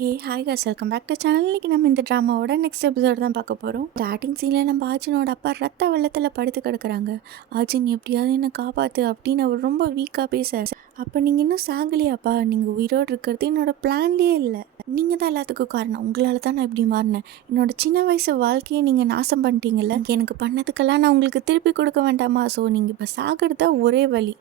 Hi guys, welcome back to channel. இன்னைக்கு நம்ம இந்த ட்ராமாவோட நெக்ஸ்ட் எபிசோட் தான் பார்க்க போகிறோம். ஸ்டார்டிங் சீனில் நம்ம ஆச்சினோட அப்பா ரத்த வெள்ளத்தில் படுத்து கிடக்குறாங்க. ஆச்சின் எப்படியாவது என்னை காப்பாற்று அப்படின்னு அவர் ரொம்ப வீக்காக பேச, அப்போ நீங்கள் இன்னும் சாகலையாப்பா, நீங்கள் உயிரோடு இருக்கிறது என்னோட பிளான்லேயே இல்லை, நீங்கள் தான் எல்லாத்துக்கும் காரணம், உங்களால் தான் நான் இப்படி மாறினேன், என்னோட சின்ன வயசு வாழ்க்கையை நீங்கள் நாசம் பண்ணிட்டீங்கல்ல, எனக்கு பண்ணதுக்கெல்லாம் நான் உங்களுக்கு திருப்பி கொடுக்க வேண்டாமா, ஸோ நீங்கள் இப்போ சாகிறது தான் ஒரே வழி.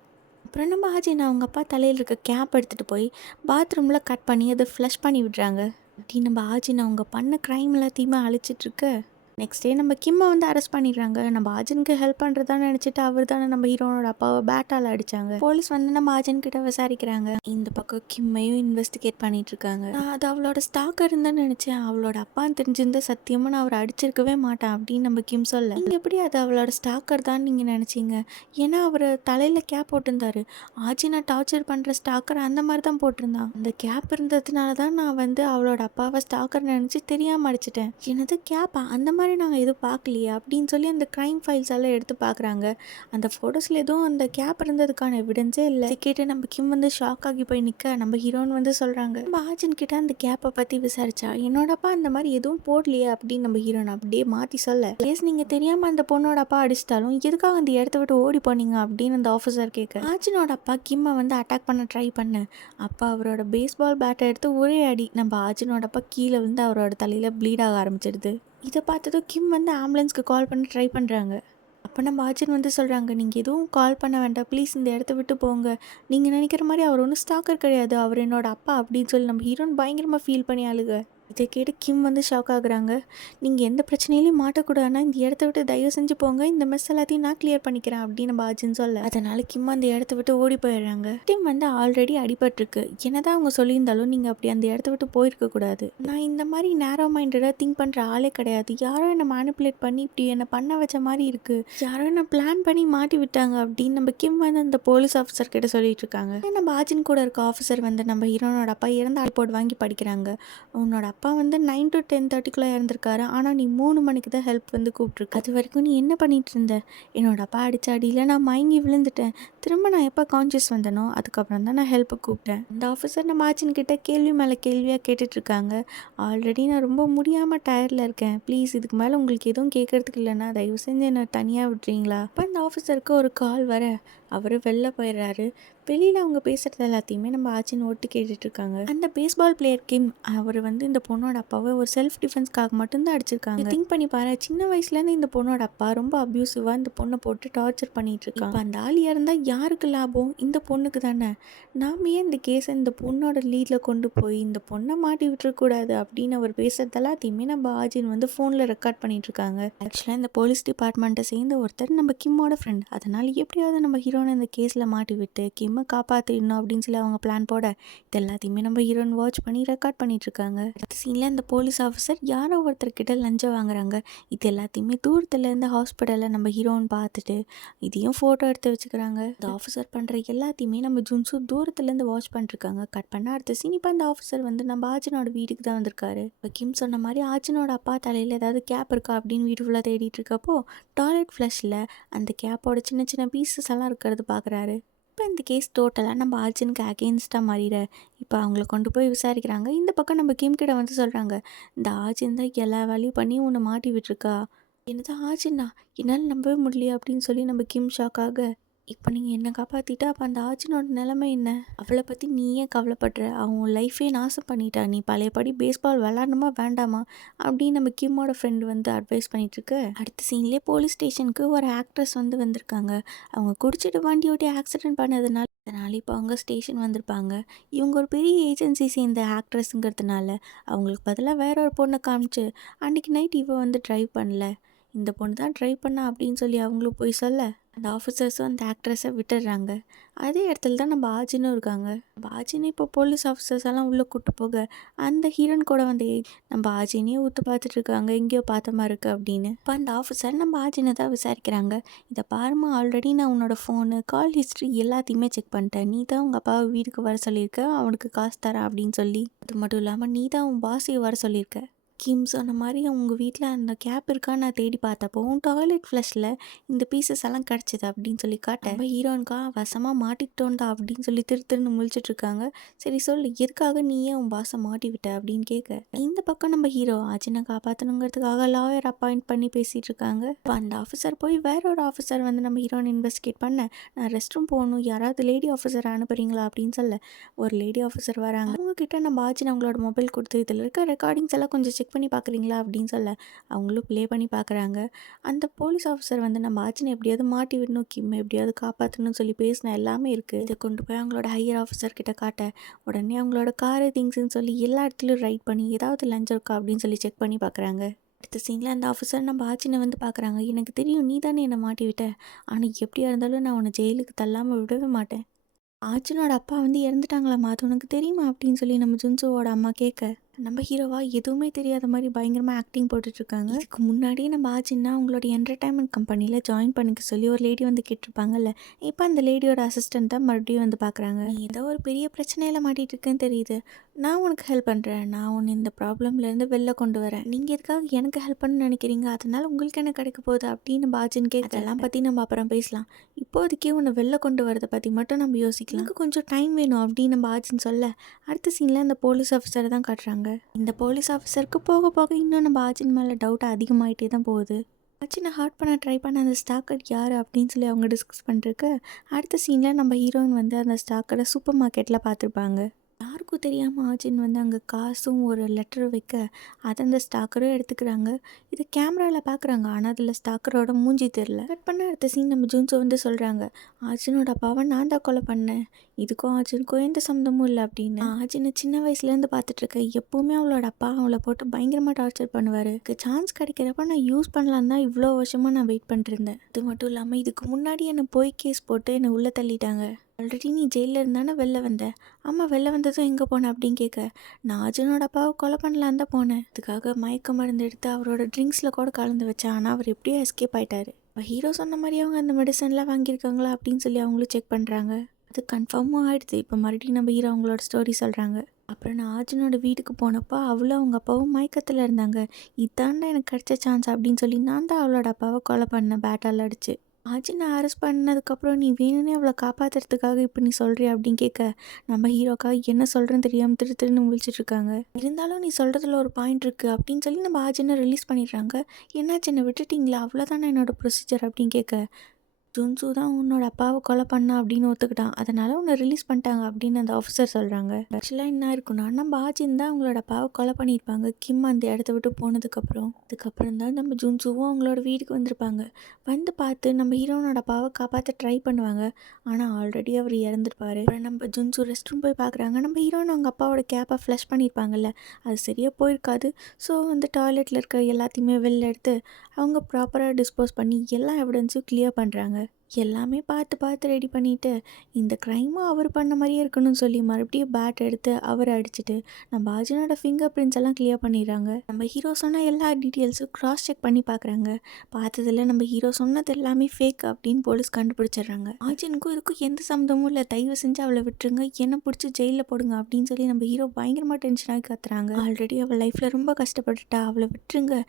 அப்புறம் நம்ம ஆஜின் அவங்க அப்பா தலையில் இருக்க கேப் எடுத்துகிட்டு போய் பாத்ரூமில் கட் பண்ணி அதை ஃப்ளஷ் பண்ணி விடுறாங்க. அப்படி நம்ம ஆஜின் அவங்க பண்ண க்ரைம் எல்லாத்தையுமே அழிச்சிட்ருக்க நெக்ஸ்ட் டே நம்ம கிம்மை வந்து அரெஸ்ட் பண்ணிடுறாங்க. நம்ம ஆஜனுக்கு ஹெல்ப் பண்ணுறதா நினச்சிட்டு அவர் தானே நம்ம ஹீரோனோட அப்பாவை பேட்டால் அடித்தாங்க. போலீஸ் வந்து நம்ம ஆஜன் கிட்ட விசாரிக்கிறாங்க. இந்த பக்கம் கிம்மையும் இன்வெஸ்டிகேட் பண்ணிட்டு இருக்காங்க. நான் அது அவளோட ஸ்டாக்கர் இருந்தான்னு நினச்சேன், அவளோட அப்பான்னு தெரிஞ்சிருந்தா சத்தியமாக நான் அவரை அடிச்சிருக்கவே மாட்டேன் அப்படின்னு நம்ம கிம் சொல்ல, நீங்கள் எப்படி அது அவளோட ஸ்டாக்கர் தான் நீங்கள் நினச்சிங்க, ஏன்னா அவர் தலையில் கேப் போட்டிருந்தாரு, ஆஜினை டார்ச்சர் பண்ணுற ஸ்டாக்கர் அந்த மாதிரி தான் போட்டிருந்தான், அந்த கேப் இருந்ததுனால தான் நான் வந்து அவளோட அப்பாவை ஸ்டாக்கர் நினச்சி தெரியாமல் அடிச்சிட்டேன். என்னது கேப்பா, அந்த மாதிரி நாங்கள் எதுவும் பார்க்கலையே அப்படின்னு சொல்லி அந்த க்ரைம் ஃபைல்ஸ் எல்லாம் எடுத்து பார்க்குறாங்க. அந்த ஃபோட்டோஸில் எதுவும் அந்த கேப் இருந்ததுக்கான எவிடன்ஸே இல்லை. இதை கேட்டு நம்ம கிம் வந்து ஷாக் ஆகி போய் நிற்க, நம்ம ஹீரோன் வந்து சொல்கிறாங்க, நம்ம ஆஜன் கிட்ட அந்த கேப்பை பற்றி விசாரிச்சா என்னோட அப்பா அந்த மாதிரி எதுவும் போடலையே அப்படின்னு நம்ம ஹீரோன் அப்படியே மாற்றி சொல்ல, கேஸ் நீங்கள் தெரியாமல் அந்த பொண்ணோட அப்பா அடிச்சிட்டாலும் எதுக்காக அந்த இடத்த விட்டு ஓடி போனீங்க அப்படின்னு அந்த ஆஃபீஸர் கேட்க, ஆஜனோட அப்பா கிம்மை வந்து அட்டாக் பண்ண ட்ரை பண்ண, அப்பா அவரோட பேஸ்பால் பேட்டை எடுத்து ஒரே அடி, நம்ம ஆஜனோட அப்பா கீழே வந்து அவரோட தலையில் ப்ளீட் ஆக ஆரம்பிச்சிடுது. இதை பார்த்ததும் கிம் வந்து ஆம்புலன்ஸ்க்கு கால் பண்ணி ட்ரை பண்ணுறாங்க. அப்போ நம்ம ஆஜன் வந்து சொல்கிறாங்க, நீங்கள் எதுவும் கால் பண்ண வேண்டாம் ப்ளீஸ், இந்த இடத்த விட்டு போங்க, நீங்கள் நினைக்கிற மாதிரி அவர் ஒன்றும் ஸ்டாக்கர் கிடையாது, அவர் என்னோட அப்பா அப்படின்னு சொல்லி நம்ம ஹீரோன் பயங்கரமாக ஃபீல் பண்ணி அழுக. இதை கேட்டு கிம் வந்து ஷாக் ஆகுறாங்க. நீங்கள் எந்த பிரச்சனையிலையும் மாட்டக்கூடாதுன்னா இந்த இடத்த விட்டு தயவு செஞ்சு போங்க, இந்த மெஸ் எல்லாத்தையும் நான் கிளியர் பண்ணிக்கிறேன் அப்படின்னு நம்ம ஆஜன் சொல்ல, அதனால கிம் அந்த இடத்த விட்டு ஓடி போயிடுறாங்க. கிம் வந்து ஆல்ரெடி அடிபட்டிருக்கு, என்னதான் அவங்க சொல்லியிருந்தாலும் நீங்கள் அப்படி அந்த இடத்த விட்டு போயிருக்க கூடாது, நான் இந்த மாதிரி நேரோ மைண்டடாக திங்க் பண்ணுற ஆளே கிடையாது, யாரோ என்னை மேனிப்புலேட் பண்ணி இப்படி என்னை பண்ண வச்ச மாதிரி இருக்குது, யாரோ என்ன பிளான் பண்ணி மாட்டி விட்டாங்க அப்படின்னு நம்ம கிம் வந்து அந்த போலீஸ் ஆஃபீஸர் கிட்ட சொல்லிட்டு இருக்காங்க. நம்ம ஆஜின் கூட இருக்க ஆஃபீஸர் வந்து நம்ம ஹீரோனோட அப்பா இறந்த ரிப்போர்ட் வாங்கி படிக்கிறாங்க. உன்னோட அப்பா வந்து 9 to 10:30 இறந்துருக்காரு, ஆனால் நீ 3 மணிக்கு தான் ஹெல்ப் வந்து கூப்பிட்ருக்கு, அது வரைக்கும் நீ என்ன பண்ணிட்டு இருந்த, என்னோட அப்பா அடிச்ச அடியில் நான் மயங்கி விழுந்துட்டேன், திரும்ப நான் எப்போ கான்ஷியஸ் வந்தனோ அதுக்கப்புறம் தான் நான் ஹெல்ப்பை கூப்பிட்டேன். அந்த ஆஃபீஸர் நம்ம ஆச்சின் கிட்ட கேள்வி மேலே கேள்வியாக கேட்டுட்ருக்காங்க. ஆல்ரெடி நான் ரொம்ப முடியாமல் டயர்டில் இருக்கேன், ப்ளீஸ் இதுக்கு மேலே உங்களுக்கு எதுவும் கேட்குறதுக்கு இல்லைன்னா தயவு செஞ்சு என்னை தனியாக விட்றீங்களா. அப்போ அந்த ஆஃபீஸருக்கு ஒரு கால் வர அவர் வெளில போயிடுறாரு. வெளியில் அவங்க பேசுகிறது எல்லாத்தையுமே நம்ம ஆச்சின்னு ஒட்டு கேட்டுட்ருக்காங்க. அந்த பேஸ்பால் பிளேயர் கிம் அவர் வந்து இந்த பொண்ணோட அப்பாவை ஒரு செல்ஃப் டிஃபென்ஸ்க்காக மட்டும்தான் அடிச்சிருக்காங்க. திங்க் பண்ணி பாரு, சின்ன வயசுலேருந்து இந்த பொண்ணோட அப்பா ரொம்ப அப்யூசிவாக இந்த பொண்ணை போட்டு டார்ச்சர் பண்ணிட்டு இருக்காங்க. இப்போ அந்த ஆளியாக இருந்தால் யாருக்கு லாபம், இந்த பொண்ணுக்கு தானே, நாம ஏன் இந்த கேஸை இந்த பொண்ணோட லீடில் கொண்டு போய் இந்த பொண்ணை மாட்டி விட்டுறக்கூடாது அப்படின்னு அவர் பேசுறது எல்லாத்தையுமே நம்ம ஆஜின் வந்து ஃபோனில் ரெக்கார்ட் பண்ணிட்டு இருக்காங்க. ஆக்சுவலாக இந்த போலீஸ் டிபார்ட்மெண்ட்டை சேர்ந்த ஒருத்தர் நம்ம கிம்மோட ஃப்ரெண்ட், அதனால் எப்படியாவது நம்ம ஹீரோனை இந்த கேஸில் மாட்டி விட்டு கிம்மை காப்பாற்றிடணும் அப்படின்னு சொல்லி அவங்க பிளான் போட, இது எல்லாத்தையுமே நம்ம ஹீரோயின் வாட்ச் பண்ணி ரெக்கார்ட் பண்ணிட்டு இருக்காங்க. அடுத்த சீனில் அந்த போலீஸ் ஆஃபீஸர் யாரோ ஒருத்தர்கிட்ட லஞ்சம் வாங்குறாங்க. இது எல்லாத்தையுமே தூரத்துலேருந்து ஹாஸ்பிட்டலில் நம்ம ஹீரோயின் பார்த்துட்டு இதையும் ஃபோட்டோ எடுத்து வச்சுக்கிறாங்க. இந்த ஆஃபீஸர் பண்ணுற எல்லாத்தையுமே நம்ம ஜுன்சு தூரத்துலேருந்து வாட்ச் பண்ணிருக்காங்க. கட் பண்ண அடுத்த சீன் இப்போ அந்த ஆஃபீஸர் வந்து நம்ம ஆஜனோட வீட்டுக்கு தான் வந்திருக்காரு. இப்போ கிம் சொன்ன மாதிரி ஆஜனோட அப்பா தலையில் ஏதாவது கேப் இருக்கா அப்படின்னு வீடு ஃபுல்லாக தேடிட்டு இருக்கப்போ டாய்லெட் ஃப்ளஷில் அந்த கேப்போட சின்ன சின்ன பீசஸ் எல்லாம் இருக்கிறது பார்க்குறாரு. இப்போ இந்த கேஸ் டோட்டலாக நம்ம ஆர்ஜுனுக்கு அகெயின்ஸ்டாக மாறிட இப்போ அவங்கள கொண்டு போய் விசாரிக்கிறாங்க. இந்த பக்கம் நம்ம கிம் கிட்ட வந்து சொல்கிறாங்க, இந்த ஆர்ஜுன் தான் எல்லா வேலையும் பண்ணி உன்னை மாட்டி விட்டுருக்கா. என்னதான் ஆர்ஜுன்னா, என்னால் நம்பவே முடியலையா அப்படின்னு சொல்லி நம்ம கிம் ஷாக் ஆக, இப்போ நீங்கள் என்ன காப்பாற்றிட்டா அப்போ அந்த ஆர்ஜுனோட நிலைமை என்ன, அவளை பற்றி நீ ஏன் கவலைப்படுற, அவன் லைஃபே நாசம் பண்ணிட்டா, நீ பழையபடி பேஸ்பால் விளாடணுமா வேண்டாமா அப்படின்னு நம்ம கிம்மோட ஃப்ரெண்டு வந்து அட்வைஸ் பண்ணிட்டுருக்கு. அடுத்த சீன்லேயே போலீஸ் ஸ்டேஷனுக்கு ஒரு ஆக்ட்ரஸ் வந்து வந்திருக்காங்க. அவங்க குடிச்சிட்டு வண்டி ஓட்டி ஆக்சிடென்ட் பண்ணதுனால இப்போ அவங்க ஸ்டேஷன் வந்திருப்பாங்க. இவங்க ஒரு பெரிய ஏஜென்சி சேர்ந்த ஆக்ட்ரஸுங்கிறதுனால அவங்களுக்கு பதிலாக வேற ஒரு பொண்ணை காமிச்சு அன்றைக்கி நைட் இவ வந்து ட்ரைவ் பண்ணல, இந்த பொண்ணு தான் ட்ரைவ் பண்ணா அப்படின்னு சொல்லி அவங்களும் போய் சொல்ல, அந்த ஆஃபீஸர்ஸும் அந்த ஆக்ட்ரஸை விட்டுடுறாங்க. அதே இடத்துல தான் நம்ம ஆஜினும் இருக்காங்க. நம்ம ஆஜினு இப்போ போலீஸ் ஆஃபீஸர்ஸ் எல்லாம் உள்ளே கூப்பிட்டு போக அந்த ஹீரோன் கூட வந்து நம்ம ஆஜினையே ஊற்று பார்த்துட்டு இருக்காங்க, எங்கேயோ பார்த்த மாதிரி இருக்குது அப்படின்னு. இப்போ அந்த ஆஃபீஸர் நம்ம ஆஜினை தான் விசாரிக்கிறாங்க. இதை பாருமா, ஆல்ரெடி நான் உன்னோட ஃபோனு கால் ஹிஸ்ட்ரி எல்லாத்தையுமே செக் பண்ணிட்டேன், நீ தான் உங்கள் அப்பாவை வீட்டுக்கு வர சொல்லியிருக்க, அவனுக்கு காசு தரேன் அப்படின்னு சொல்லி, அது மட்டும் இல்லாமல் நீ தான் உன் பாஸையை வர சொல்லியிருக்க, கிம் சொன்ன மாதிரி உங்கள் வீட்டில் அந்த கேப் இருக்கான்னு நான் தேடி பார்த்தப்போ டாய்லெட் ஃப்ளஷில் இந்த பீசஸ் எல்லாம் கிடச்சிது அப்படின்னு சொல்லி காட்டேன். நம்ம ஹீரோயின்கா வசமாக மாட்டிக்கிட்டோண்டா அப்படின்னு சொல்லி திருன்னு முழிச்சிட்டு இருக்காங்க. சரி சொல்லு, எதுக்காக நீயே உன் பாஸை மாட்டி விட்ட அப்படின்னு கேட்க, இந்த பக்கம் நம்ம ஹீரோ அர்ஜுனை காப்பாற்றணுங்கிறதுக்காக லாயர் அப்பாயிண்ட் பண்ணி பேசிகிட்டு இருக்காங்க. இப்போ அந்த ஆஃபீஸர் போய் வேற ஒரு ஆஃபீஸர் வந்து நம்ம ஹீரோயின் இன்வெஸ்டிகேட் பண்ண, நான் ரெஸ்ட் ரூம் போகணும், யாராவது லேடி ஆஃபீஸர் அனுப்புறீங்களா அப்படின்னு சொல்ல ஒரு லேடி ஆஃபீஸர் வராங்க. அவங்கக்கிட்ட நம்ம அர்ஜுன் அவங்களோட மொபைல் கொடுத்து இதில் இருக்க ரெக்கார்டிங்ஸ் எல்லாம் கொஞ்சம் செக் பண்ணி பார்க்குறீங்களா அப்படின்னு சொல்ல அவங்களும் ப்ளே பண்ணி பார்க்குறாங்க. அந்த போலீஸ் ஆஃபீஸர் வந்து நம்ம அர்ஜுனை எப்படியாவது மாட்டி விடணும், கிம் எப்படியாவது காப்பாற்றணும்னு சொல்லி பேசின எல்லாமே இருக்குது. இதை கொண்டு போய் அவங்களோட ஹையர் ஆஃபீஸர் கிட்ட காட்ட உடனே அவங்களோட காரு திங்ஸ்ன்னு சொல்லி எல்லா இடத்துலையும் ரைட் பண்ணி ஏதாவது லஞ்சம் இருக்கா அப்படின்னு சொல்லி செக் பண்ணி பார்க்குறாங்க. அடுத்த சீனில் அந்த ஆஃபீஸர் நம்ம ஆச்சினை வந்து பார்க்குறாங்க. எனக்கு தெரியும் நீ தானே என்னை மாட்டி விட்ட, ஆனால் எப்படியா இருந்தாலும் நான் உன்னை ஜெயிலுக்கு தள்ளாமல் விடவே மாட்டேன். ஆச்சினோட அப்பா வந்து இறந்துட்டாங்களாம்மா, அது உனக்கு தெரியுமா அப்படின்னு சொல்லி நம்ம ஜுன்சோவோட அம்மா கேட்க, நம்ம ஹீரோவா எதுவுமே தெரியாத மாதிரி பயங்கரமாக ஆக்டிங் போட்டுட்ருக்காங்க. இதுக்கு முன்னாடியே நம்ம ஆச்சின்னா அவங்களோட என்டர்டைன்மெண்ட் கம்பெனியில் ஜாயின் பண்ணிக்க சொல்லி ஒரு லேடி வந்து கேட்டிருப்பாங்கல்ல. இப்போ அந்த லேடியோட அசிஸ்டண்ட் தான் மறுபடியும் வந்து பார்க்குறாங்க. நீ ஏதோ ஒரு பெரிய பிரச்சனையில் மாட்டிகிட்டு இருக்கேன்னு தெரியுது, நான் உனக்கு ஹெல்ப் பண்ணுறேன், நான் உன்னை இந்த ப்ராப்ளம்லேருந்து வெளில கொண்டு வரேன், நீங்கள் எதுக்காக எனக்கு ஹெல்ப் பண்ண நினைக்கிறீங்க, அதனால் உங்களுக்கு என்ன கிடைக்க போகுது அப்படின்னு பாஜின் கேட்க, அதெல்லாம் பற்றி நம்ம அப்புறம் பேசலாம், இப்போதைக்கே உன்னை வெளில கொண்டு வரதை பற்றி மட்டும் நம்ம யோசிக்கலாம், எனக்கு கொஞ்சம் டைம் வேணும் அப்படின்னு நம்ம பாஜின் சொல்ல அடுத்த சீனில் அந்த போலீஸ் ஆஃபீஸரை தான் காட்டுறாங்க. இந்த போலீஸ் ஆஃபீஸருக்கு போக போக இன்னும் நம்ம ஆச்சின் மேலே டவுட் அதிகமாகிட்டே தான் போகுது. ஆச்சினை ஹார்ட் பண்ண ட்ரை பண்ண அந்த ஸ்டாக்கர் யார் அப்படின்னு சொல்லி அவங்க டிஸ்கஸ் பண்ணிருக்கு. அடுத்த சீனில் நம்ம ஹீரோயின் வந்து அந்த ஸ்டாக்கரை சூப்பர் மார்க்கெட்டில் பார்த்துருப்பாங்க. யாருக்கும் தெரியாமல் ஆச்சின் வந்து அங்கே காசும் ஒரு லெட்டர் வைக்க அதை அந்த ஸ்டாக்கரும் எடுத்துக்கிறாங்க. இது கேமராவில் பார்க்குறாங்க, ஆனால் அதில் ஸ்டாக்கரோட மூஞ்சி தெரில. கட் பண்ண அடுத்த சீன் நம்ம ஜூன்ஸோ வந்து சொல்கிறாங்க, ஆச்சினோட அப்பாவை நான் தான் கொலை பண்ணேன், இதுக்கும் ஆச்சினுக்கும் எந்த சம்மந்தமும் இல்லை அப்படின்னு. ஆச்சினை சின்ன வயசுலேருந்து பார்த்துட்ருக்கேன், எப்போவுமே அவளோட அப்பா அவளை போட்டு பயங்கரமாக டார்ச்சர் பண்ணுவார், சான்ஸ் கிடைக்கிறப்ப நான் யூஸ் பண்ணலான்னு தான் இவ்வளோ வருஷமாக நான் வெயிட் பண்ணிருந்தேன். இது மட்டும் இல்லாமல் இதுக்கு முன்னாடி என்னை போய் கேஸ் போட்டு என்னை உள்ளே தள்ளிட்டாங்க. ஆல்ரெடி நீ ஜெயிலில் இருந்தானே வெளில வந்த, ஆமாம் வெளில வந்ததும் எங்கே போனேன் அப்படின்னு கேட்க, நான் அர்ஜுனோட அப்பாவை கொலை பண்ணலான் தான் போனேன், அதுக்காக மயக்க மருந்து எடுத்து அவரோட ட்ரிங்க்ஸில் கூட கலந்து வச்சேன், ஆனால் அவர் எப்படியோ எஸ்கேப் ஆகிட்டாரு. இப்போ ஹீரோ சொன்ன மாதிரி அவங்க அந்த மெடிசன்லாம் வாங்கியிருக்காங்களா அப்படின்னு சொல்லி அவங்களும் செக் பண்ணுறாங்க. அது கன்ஃபார்மும் ஆகிடுது. இப்போ மறுபடியும் நம்ம ஹீரோ அவங்களோட ஸ்டோரி சொல்கிறாங்க. அப்புறம் நான் அர்ஜுனோட வீட்டுக்கு போனப்போ அவளும் அவங்க அப்பாவும் மயக்கத்தில் இருந்தாங்க, இதாண்டா எனக்கு கிடைச்ச சான்ஸ் அப்படின்னு சொல்லி நான் தான் அவளோட அப்பாவை கொலை பண்ணேன் பேட்டால் அடிச்சு. அர்ஜுனை அரெஸ்ட் பண்ணதுக்கப்புறம் நீ வேணும்னே அவளை காப்பாற்றுறதுக்காக இப்போ நீ சொல்கிறியா அப்படின்னு கேட்க, நம்ம ஹீரோக்காக என்ன சொல்கிறேன்னு தெரியாமல் திருன்னு முழிச்சிட்டு இருக்காங்க. இருந்தாலும் நீ சொல்கிறதுல ஒரு பாயிண்ட் இருக்குது அப்படின்னு சொல்லி நம்ம அர்ஜுனை ரிலீஸ் பண்ணிடுறாங்க. என்னாச்சு, என்னை விட்டுட்டிங்களா, அவ்வளோதானே என்னோட ப்ரொசீஜர் அப்படின்னு கேட்க, ஜுன்சு தான் உன்னோட அப்பாவை கொலை பண்ணா அப்படின்னு ஒத்துக்கிட்டான், அதனால உன்னை ரிலீஸ் பண்ணிட்டாங்க அப்படின்னு அந்த ஆஃபீஸர் சொல்கிறாங்க. ஆக்சுவலாக என்ன இருக்குன்னா நம்ம ஆஜின் தான் அவங்களோட அப்பாவை கொலை பண்ணியிருப்பாங்க கிம் அந்த இடத்த விட்டு அதுக்கப்புறம் தான் நம்ம ஜுன்சுவும் அவங்களோட வீட்டுக்கு வந்திருப்பாங்க. வந்து பார்த்து நம்ம ஹீரோனோட அப்பாவை காப்பாற்ற ட்ரை பண்ணுவாங்க, ஆனால் ஆல்ரெடி அவர் இறந்துருப்பார். அப்புறம் நம்ம ஜுன்சு ரெஸ்ட் ரூம் போய் பார்க்குறாங்க. நம்ம ஹீரோன் அவங்க அப்பாவோட கேப்பை ஃப்ளஷ் பண்ணியிருப்பாங்கல்ல, அது சரியாக போயிருக்காது. ஸோ வந்து டாய்லெட்டில் இருக்க எல்லாத்தையுமே வெளில எடுத்து அவங்க ப்ராப்பராக டிஸ்போஸ் பண்ணி எல்லா எவிடன்ஸையும் கிளியர் பண்ணுறாங்க. எல்லாமே பார்த்து ரெடி பண்ணிவிட்டு இந்த க்ரைமும் அவர் பண்ண மாதிரியே இருக்கணும்னு சொல்லி மறுபடியும் பேட் எடுத்து அவரை அடிச்சுட்டு நம்ம அர்ஜுனோட ஃபிங்கர் பிரிண்ட்ஸ் எல்லாம் கிளியர் பண்ணிடுறாங்க. நம்ம ஹீரோ சொன்ன எல்லா டீட்டெயில்ஸும் க்ராஸ் செக் பண்ணி பார்க்குறாங்க. பார்த்ததில் நம்ம ஹீரோ சொன்னது எல்லாமே ஃபேக் அப்படின்னு போலீஸ் கண்டுபிடிச்சிடுறாங்க. அர்ஜுனுக்கும் இதுக்கும் எந்த சம்மந்தமும் இல்லை, தயவு செஞ்சு அவளை விட்டுருங்க, என்ன பிடிச்சி ஜெயிலில் போடுங்க அப்படின்னு சொல்லி நம்ம ஹீரோ பயங்கரமாக டென்ஷனாகி கத்துறாங்க. ஆல்ரெடி அவள் லைஃப்பில் ரொம்ப கஷ்டப்பட்டுட்டா, அவளை விட்டுருங்க,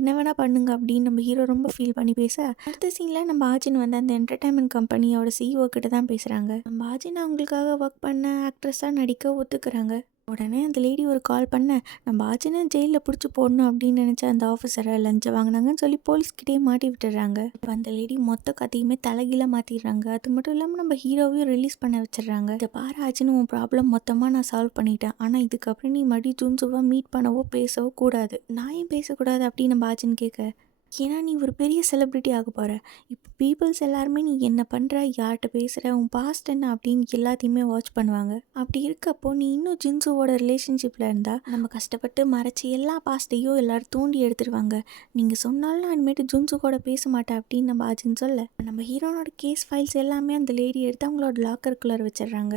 என்ன வேணால் பண்ணுங்க அப்படின்னு நம்ம ஹீரோ ரொம்ப ஃபீல் பண்ணி பேச அடுத்த சீனில் நம்ம அர்ஜுன் வந்து அந்த என்டர்டைன்மெண்ட் கம்பெனியோட சிஇஓ கிட்ட தான் பேசுகிறாங்க. நம்ம அர்ஜுன் அவங்களுக்காக ஒர்க் பண்ண ஆக்ட்ரஸாக நடிக்க ஒத்துக்கிறாங்க. உடனே அந்த லேடி ஒரு கால் பண்ண நம்ம அர்ஜுனை ஜெயிலில் பிடிச்சி போடணும் அப்படின்னு நினச்ச அந்த ஆஃபீஸரை லஞ்சம் வாங்கினாங்கன்னு சொல்லி போலீஸ்கிட்டே மாட்டி விட்டுடுறாங்க. இப்போ அந்த லேடி மொத்த கதையுமே தலைகீழாக மாற்றிடுறாங்க. அது மட்டும் இல்லாமல் நம்ம ஹீரோவையும் ரிலீஸ் பண்ண வச்சிடுறாங்க. இதை பாரு அர்ஜுன், உன் ப்ராப்ளம் மொத்தமாக நான் சால்வ் பண்ணிட்டேன், ஆனால் இதுக்கப்புறம் நீ மறுபடியும் ஜுன்சுவாக மீட் பண்ணவோ பேசவோ கூடாது. நான் ஏன் பேசக்கூடாது அப்படின்னு நம்ம அர்ஜுன் கேட்க, ஏன்னா நீ ஒரு பெரிய செலிப்ரிட்டி ஆக போகிற, இப்போ பீப்புள்ஸ் எல்லாருமே நீ என்ன பண்ணுற, யார்கிட்ட பேசுகிற, உன் பாஸ்ட் என்ன அப்படின்னு எல்லாத்தையுமே வாட்ச் பண்ணுவாங்க. அப்படி இருக்கப்போ நீ இன்னும் ஜின்சுவோட ரிலேஷன்ஷிப்பில் இருந்தால் நம்ம கஷ்டப்பட்டு மறைச்சி எல்லா பாஸ்ட்டையும் எல்லோரும் தூண்டி எடுத்துருவாங்க. நீங்கள் சொன்னாலும் நான் இனிமேட்டு ஜுன்சு கூட பேச மாட்டேன் அப்படின்னு நம்ம அர்ஜுன் சொல்ல நம்ம ஹீரோனோட கேஸ் ஃபைல்ஸ் எல்லாமே அந்த லேடி எடுத்து அவங்களோட லாக்கருக்குள்ளே வச்சிடுறாங்க.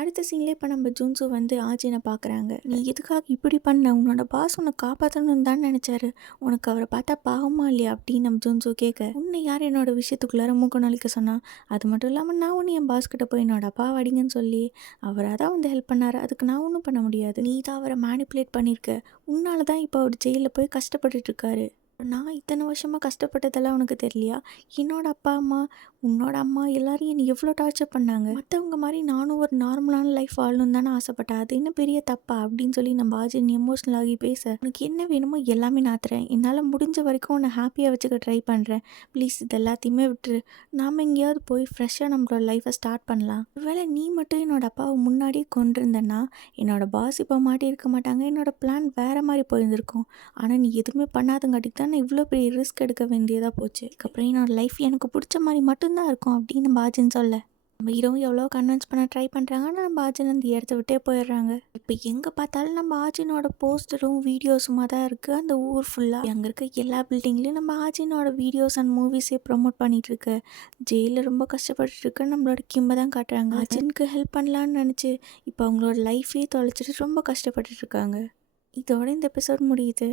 அடுத்த சீன்லேயே இப்போ நம்ம ஜுன்சு வந்து ஆஜினை பார்க்குறாங்க. நீ எதுக்காக இப்படி பண்ண? உன்னோட பாஸ் உன்னை காப்பாற்றணும்னு தான் நினச்சாரு. உனக்கு அவரை பார்த்தா பாவமா இல்லையா அப்படின்னு நம்ம ஜுன்சு கேட்க, உன்னை யார் என்னோட விஷயத்துக்குள்ளார மூக்க நுழைக்க சொன்னா? அது மட்டும் இல்லாமல் நான் ஒன்று என் பாஸ் கிட்ட போய் என்னோட அப்பா அடிங்கன்னு சொல்லி அவராக தான் வந்து ஹெல்ப் பண்ணாரு. அதுக்கு நான் ஒன்றும் பண்ண முடியாது. நீ தான் அவரை மேனிப்புலேட் பண்ணியிருக்க. உன்னால தான் இப்போ அவர் ஜெயிலில் போய் கஷ்டப்பட்டுட்டு இருக்காரு. நான் இத்தனை வருஷமாக கஷ்டப்பட்டதெல்லாம் உனக்கு தெரியலையா? என்னோட அப்பா அம்மா, உன்னோட அம்மா எல்லாரையும் என்னை எவ்வளோ டார்ச்சர் பண்ணாங்க. மற்றவங்க மாதிரி நானும் ஒரு நார்மலான லைஃப் வாழணும்னு தானே ஆசைப்பட்டேன். அது என்ன பெரிய தப்பா அப்படின்னு சொல்லி நம்ம ஆஜின் எமோஷ்னல் ஆகி பேச, உனக்கு என்ன வேணுமோ எல்லாமே நான் தரேன். என்னால் முடிஞ்ச வரைக்கும் உன்னை ஹாப்பியாக வச்சுக்க ட்ரை பண்ணுறேன். ப்ளீஸ் இது எல்லாத்தையுமே விட்டுரு. நாம் எங்கேயாவது போய் ஃப்ரெஷ்ஷாக நம்மளோட லைஃப்பை ஸ்டார்ட் பண்ணலாம். ஒருவேளை நீ மட்டும் என்னோட அப்பாவை முன்னாடியே கொண்டிருந்தேன்னா என்னோட பாஸ் இப்போ மாட்டி இருக்க மாட்டாங்க. என்னோட பிளான் வேறு மாதிரி போயிருந்திருக்கும். ஆனால் நீ எதுவுமே பண்ணாதங்காட்டிக்கு தான் நான் இவ்வளோ பெரிய ரிஸ்க் எடுக்க வேண்டியதாக போச்சு. அதுக்கப்புறம் என்னோட லைஃப் எனக்கு பிடிச்ச மாதிரி மட்டும்தான் இருக்கும் அப்படின்னு நம்ம ஆஜின் சொல்ல, நம்ம ஹீரோவும் எவ்வளோ கன்வின்ஸ் பண்ண ட்ரை பண்ணுறாங்க. ஆனால் நம்ம ஆஜின் அந்த இடத்த விட்டே போயிடுறாங்க. இப்போ எங்கே பார்த்தாலும் நம்ம ஆஜினோட போஸ்டரும் வீடியோஸுமாக தான் இருக்குது. அந்த ஊர் ஃபுல்லாக அங்கே இருக்க எல்லா பில்டிங்லேயும் நம்ம ஆஜினோட வீடியோஸ் அண்ட் மூவிஸே ப்ரொமோட் பண்ணிகிட்ருக்கு. ஜெயிலில் ரொம்ப கஷ்டப்பட்டுருக்கு நம்மளோட கிம்பை தான் காட்டுறாங்க. ஆஜினுக்கு ஹெல்ப் பண்ணலான்னு நினச்சி இப்போ அவங்களோட லைஃபே தொலைச்சிட்டு ரொம்ப கஷ்டப்பட்டுட்ருக்காங்க. இதோட இந்த எபிசோட் முடியுது.